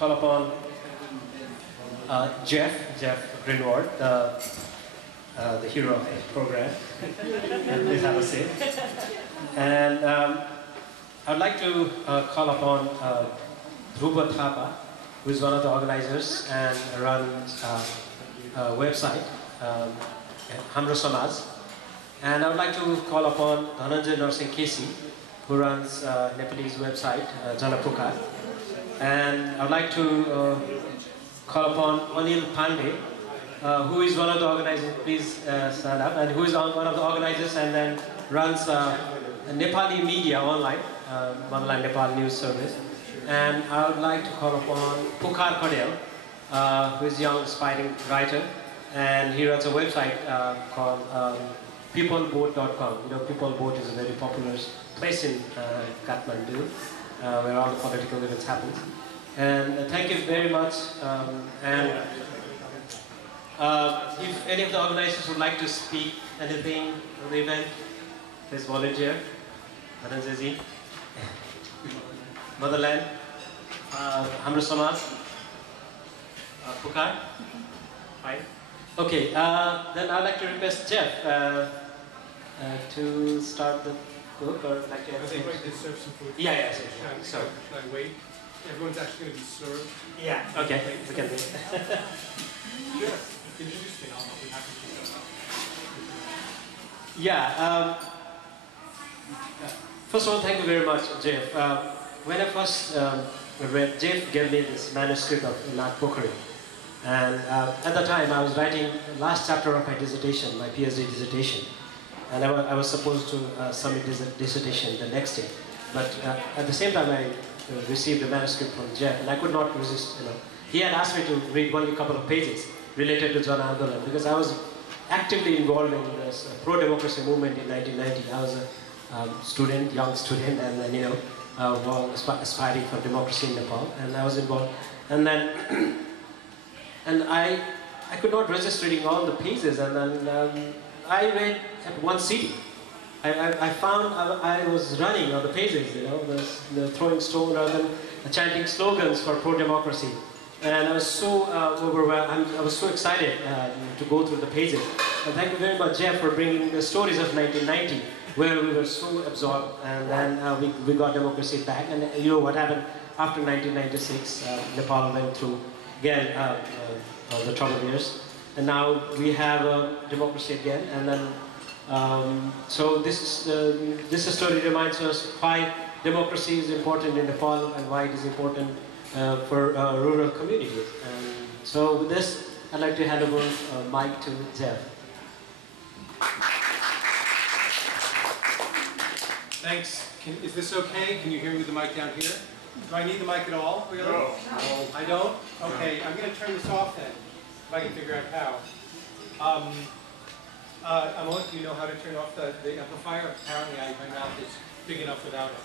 call upon Jeff Greenwald, the hero of the program. Please have a seat. And I'd like to call upon Dhruva Thapa, who is one of the organizers and runs a website, Hamro Samaj. And I would like to call upon Dhananjay Narsingh Kesi, who runs Nepalese website, Janapukar. And I would like to call upon Anil Pandey, who is one of the organizers, please stand up, and who is one of the organizers and then runs Nepali media online, online Nepal news service. And I would like to call upon Pukar Padel, who is a young aspiring writer, and he runs a website called peopleboat.com. You know, Peopleboat is a very popular place in Kathmandu, where all the political events happen. And thank you very much. If any of the organizers would like to speak anything on the event, please volunteer. Dhananjay, Motherland, Hamro Samaj, Pukar. Fine. Okay, then I'd like to request Jeff to start the book, or like to. I think I did serve some food. Yeah, sure. Should I wait? Everyone's actually going to be served. Yeah. Okay, we can do it. Sure. Introduce me. I'll be happy to. Yeah. First of all, thank you very much, Jeff. When I first read, Jeff gave me this manuscript of Janapukar. And at the time, I was writing the last chapter of my dissertation, my PhD dissertation. And I was supposed to submit this dissertation the next day. But at the same time, I received a manuscript from Jeff, and I could not resist. You know, he had asked me to read only a couple of pages related to Jana Andolan, because I was actively involved in this pro-democracy movement in 1990. I was a student, young student, and then, you know, aspiring for democracy in Nepal, and I was involved. And then, and I could not resist reading all the pages, and then I read at one sitting. I found I was running on the pages, you know, the throwing stone rather than chanting slogans for pro-democracy. And I was so overwhelmed, I was so excited to go through the pages. And thank you very much, Jeff, for bringing the stories of 1990, where we were so absorbed, and then we got democracy back. And you know what happened after 1996, Nepal went through, again, the troubled years. And now we have democracy again, and then so this story reminds us why democracy is important in Nepal and why it is important for rural communities. And so with this, I'd like to hand over mic to Jeff. Thanks. Is this okay? Can you hear me with the mic down here? Do I need the mic at all, really? No. I don't? Okay, I'm going to turn this off then, if I can figure out how. Amon, do you know how to turn off the amplifier? Apparently my mouth is big enough without it.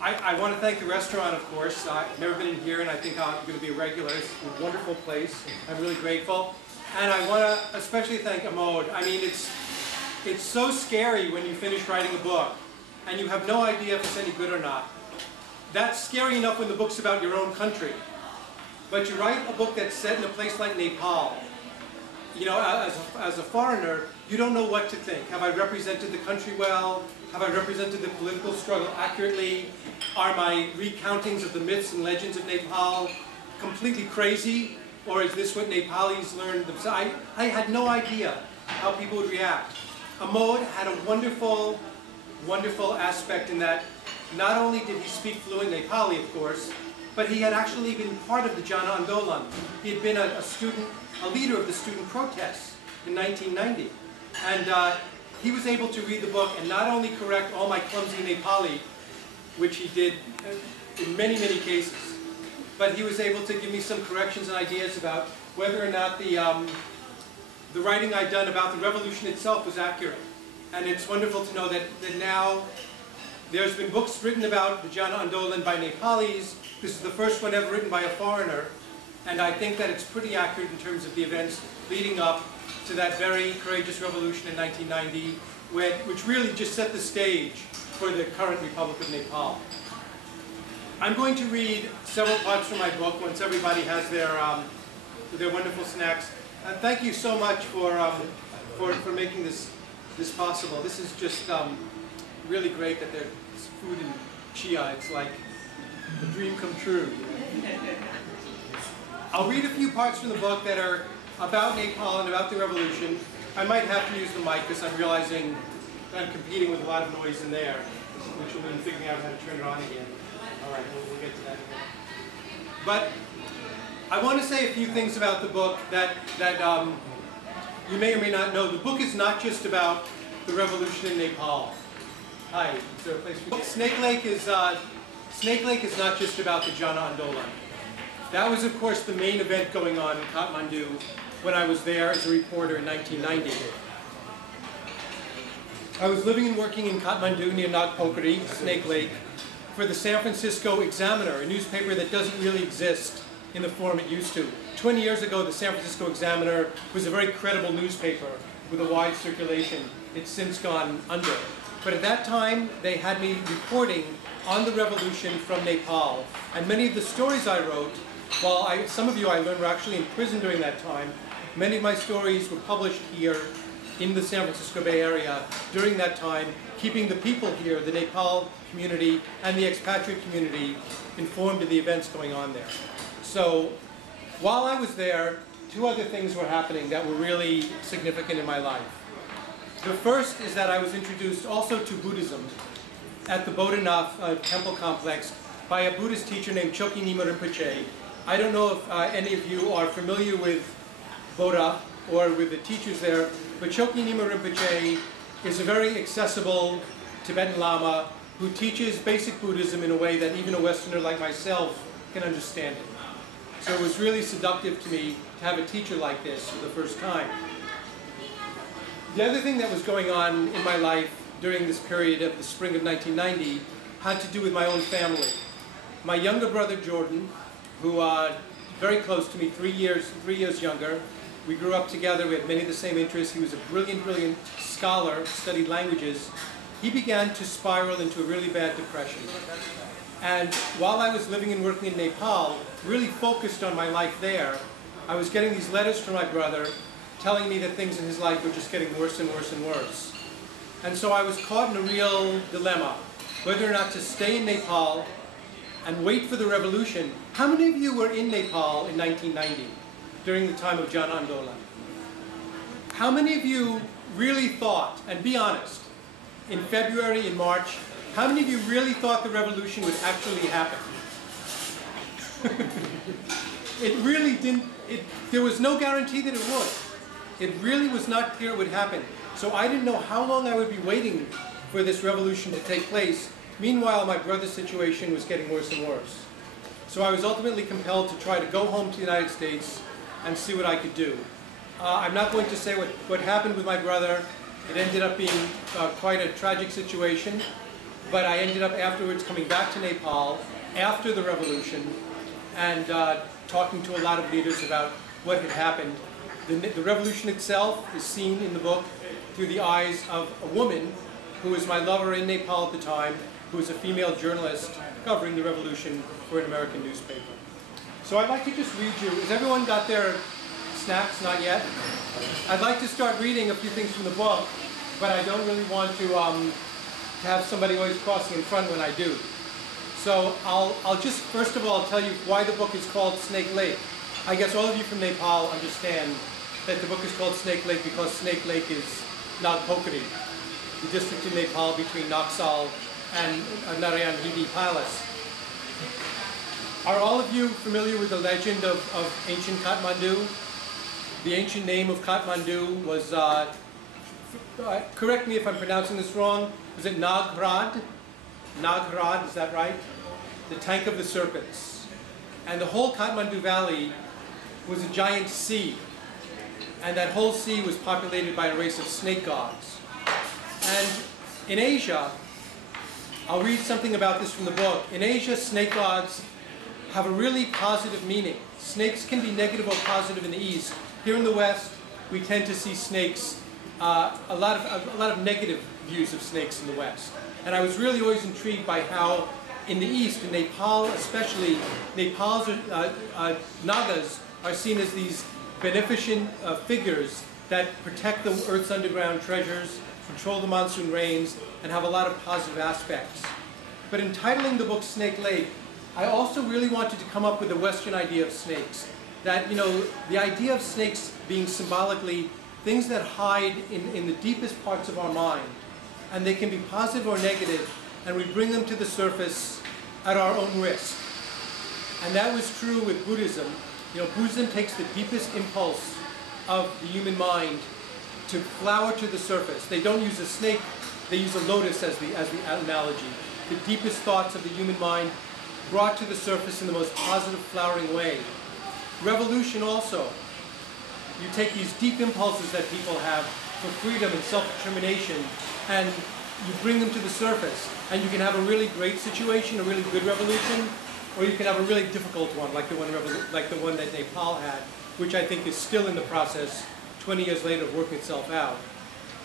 I want to thank the restaurant, of course. I've never been in here, and I think I'm going to be a regular. It's a wonderful place. I'm really grateful. And I want to especially thank Amod. I mean, it's so scary when you finish writing a book, and you have no idea if it's any good or not. That's scary enough when the book's about your own country. But you write a book that's set in a place like Nepal. You know, as a foreigner, you don't know what to think. Have I represented the country well? Have I represented the political struggle accurately? Are my recountings of the myths and legends of Nepal completely crazy? Or is this what Nepalis learned themselves? I had no idea how people would react. Amod had a wonderful, wonderful aspect in that not only did he speak fluent Nepali, of course, but he had actually been part of the Jana Andolan. He had been a leader of the student protests in 1990. And he was able to read the book and not only correct all my clumsy Nepali, which he did in many, many cases, but he was able to give me some corrections and ideas about whether or not the writing I'd done about the revolution itself was accurate. And it's wonderful to know that now there's been books written about the Jana Andolan by Nepalis. This is the first one ever written by a foreigner. And I think that it's pretty accurate in terms of the events leading up to that very courageous revolution in 1990, which really just set the stage for the current Republic of Nepal. I'm going to read several parts from my book once everybody has their wonderful snacks. Thank you so much for making this possible. This is just really great that there's food in Chia. It's like a dream come true. I'll read a few parts from the book that are about Nepal and about the revolution. I might have to use the mic because I'm realizing that I'm competing with a lot of noise in there, which will mean figuring out how to turn it on again. All right, we'll get to that in a minute. But I want to say a few things about the book that you may or may not know. The book is not just about the revolution in Nepal. Hi, is there a place for you? Snake Lake is not just about the Jana Andolan. That was, of course, the main event going on in Kathmandu when I was there as a reporter in 1990. I was living and working in Kathmandu near Nagpokri, Snake Lake, for the San Francisco Examiner, a newspaper that doesn't really exist in the form it used to. 20 years ago, the San Francisco Examiner was a very credible newspaper with a wide circulation. It's since gone under. But at that time, they had me reporting on the revolution from Nepal. And many of the stories I wrote, while some of you I learned were actually in prison during that time, many of my stories were published here in the San Francisco Bay Area during that time, keeping the people here, the Nepal community and the expatriate community, informed of the events going on there. So while I was there, two other things were happening that were really significant in my life. The first is that I was introduced also to Buddhism at the Bodhanath temple complex by a Buddhist teacher named Chokyi Nyima Rinpoche. I don't know if any of you are familiar with Bodha or with the teachers there, but Chokyi Nyima Rinpoche is a very accessible Tibetan Lama who teaches basic Buddhism in a way that even a Westerner like myself can understand it. So it was really seductive to me to have a teacher like this for the first time. The other thing that was going on in my life during this period of the spring of 1990 had to do with my own family. My younger brother Jordan, who very close to me, 3 years younger, we grew up together, we had many of the same interests. He was a brilliant scholar, studied languages. He began to spiral into a really bad depression. And while I was living and working in Nepal, really focused on my life there, I was getting these letters from my brother telling me that things in his life were just getting worse and worse and worse. And so I was caught in a real dilemma, whether or not to stay in Nepal and wait for the revolution. How many of you were in Nepal in 1990, during the time of Jana Andolan? How many of you really thought, and be honest, in February, in March, how many of you really thought the revolution would actually happen? It really didn't, there was no guarantee that it would. It really was not clear it would happen. So I didn't know how long I would be waiting for this revolution to take place. Meanwhile, my brother's situation was getting worse and worse. So I was ultimately compelled to try to go home to the United States and see what I could do. I'm not going to say what happened with my brother. It ended up being quite a tragic situation. But I ended up afterwards coming back to Nepal after the revolution and talking to a lot of leaders about what had happened. The revolution itself is seen in the book through the eyes of a woman who was my lover in Nepal at the time, who was a female journalist covering the revolution for an American newspaper. So I'd like to just read you, has everyone got their snacks? Not yet? I'd like to start reading a few things from the book, but I don't really want to have somebody always crossing in front when I do. So I'll just, first of all, tell you why the book is called Snake Lake. I guess all of you from Nepal understand that the book is called Snake Lake because Snake Lake is Nagpokri, the district in Nepal between Naxal and Narayan Hidi Palace. Are all of you familiar with the legend of ancient Kathmandu? The ancient name of Kathmandu was, correct me if I'm pronouncing this wrong, was it Naghrad? Naghrad, is that right? The tank of the serpents. And the whole Kathmandu Valley was a giant sea. And that whole sea was populated by a race of snake gods. And in Asia, I'll read something about this from the book. In Asia, snake gods have a really positive meaning. Snakes can be negative or positive in the East. Here in the West, we tend to see snakes, a lot of negative views of snakes in the West. And I was really always intrigued by how in the East, in Nepal especially, Nepal's Nagas are seen as these beneficent figures that protect the Earth's underground treasures, control the monsoon rains, and have a lot of positive aspects. But in titling the book Snake Lake, I also really wanted to come up with a Western idea of snakes. That, you know, the idea of snakes being symbolically things that hide in the deepest parts of our mind, and they can be positive or negative, and we bring them to the surface at our own risk. And that was true with Buddhism. You know, Buddhism takes the deepest impulse of the human mind to flower to the surface. They don't use a snake, they use a lotus as the analogy. The deepest thoughts of the human mind brought to the surface in the most positive, flowering way. Revolution also. You take these deep impulses that people have for freedom and self-determination, and you bring them to the surface. And you can have a really great situation, a really good revolution, or you can have a really difficult one, like the one that Nepal had, which I think is still in the process, 20 years later, of working itself out.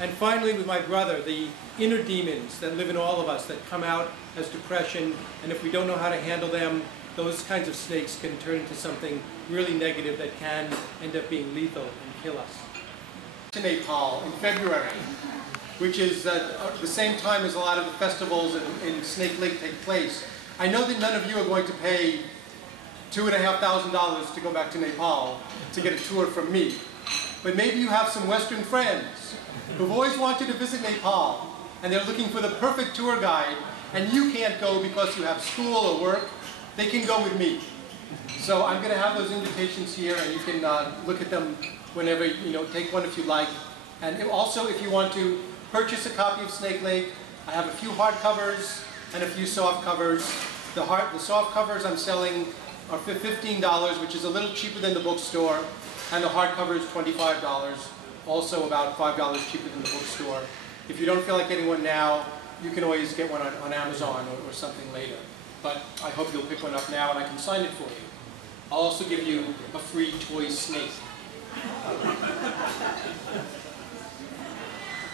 And finally, with my brother, the inner demons that live in all of us that come out as depression, and if we don't know how to handle them, those kinds of snakes can turn into something really negative that can end up being lethal and kill us. To Nepal in February, which is the same time as a lot of the festivals in Snake Lake take place. I know that none of you are going to pay $2,500 to go back to Nepal to get a tour from me. But maybe you have some Western friends who've always wanted to visit Nepal, and they're looking for the perfect tour guide, and you can't go because you have school or work. They can go with me. So I'm going to have those invitations here, and you can look at them whenever, you know, take one if you like. And also, if you want to purchase a copy of Snake Lake, I have a few hardcovers and a few soft covers. The soft covers I'm selling are for $15, which is a little cheaper than the bookstore, and the hardcover is $25, also about $5 cheaper than the bookstore. If you don't feel like getting one now, you can always get one on Amazon or something later. But I hope you'll pick one up now, and I can sign it for you. I'll also give you a free toy snake.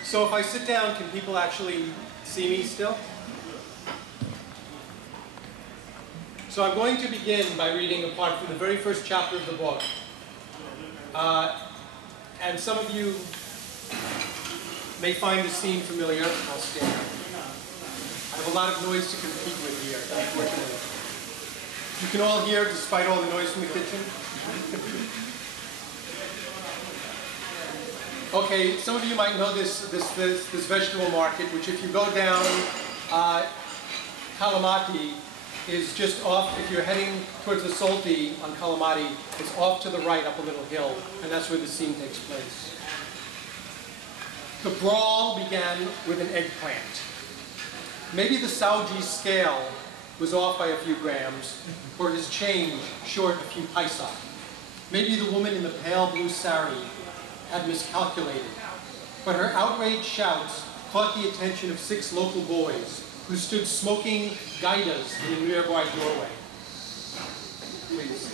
So if I sit down, can people actually see me still? So I'm going to begin by reading a part from the very first chapter of the book. And some of you may find the scene familiar. I'll stand. I have a lot of noise to compete with here, unfortunately. You can all hear despite all the noise from the kitchen? Okay, some of you might know this vegetable market, which if you go down Kalamati is just off, if you're heading towards the Salti on Kalamati, it's off to the right up a little hill, and that's where the scene takes place. The brawl began with an eggplant. Maybe the Sauji's scale was off by a few grams, or his change short a few paisa. Maybe the woman in the pale blue sari had miscalculated, but her outraged shouts caught the attention of 6 local boys who stood smoking gaidas in a nearby doorway. Please.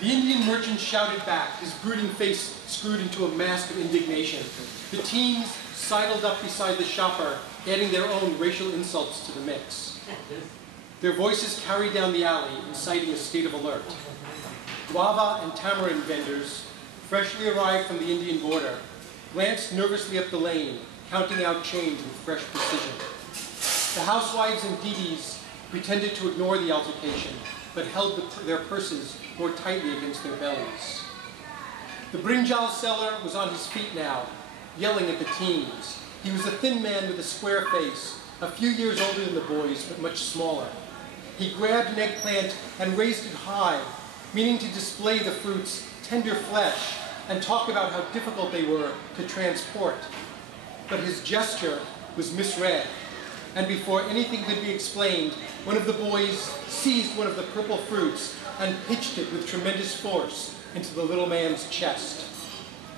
The Indian merchant shouted back, his brooding face screwed into a mask of indignation. The teens sidled up beside the shopper, adding their own racial insults to the mix. Their voices carried down the alley, inciting a state of alert. Guava and tamarind vendors, freshly arrived from the Indian border, glanced nervously up the lane, counting out change with fresh precision. The housewives and didis pretended to ignore the altercation, but held their purses more tightly against their bellies. The brinjal seller was on his feet now, yelling at the teens. He was a thin man with a square face, a few years older than the boys, but much smaller. He grabbed an eggplant and raised it high, meaning to display the fruit's tender flesh and talk about how difficult they were to transport. But his gesture was misread, and before anything could be explained, one of the boys seized one of the purple fruits and pitched it with tremendous force into the little man's chest.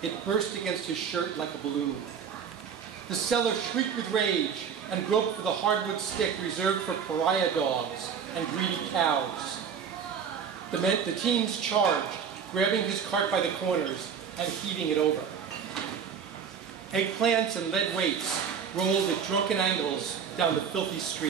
It burst against his shirt like a balloon. The seller shrieked with rage and groped for the hardwood stick reserved for pariah dogs and greedy cows. The teens charged, grabbing his cart by the corners and heaving it over. Eggplants and lead weights rolled at drunken angles down the filthy street.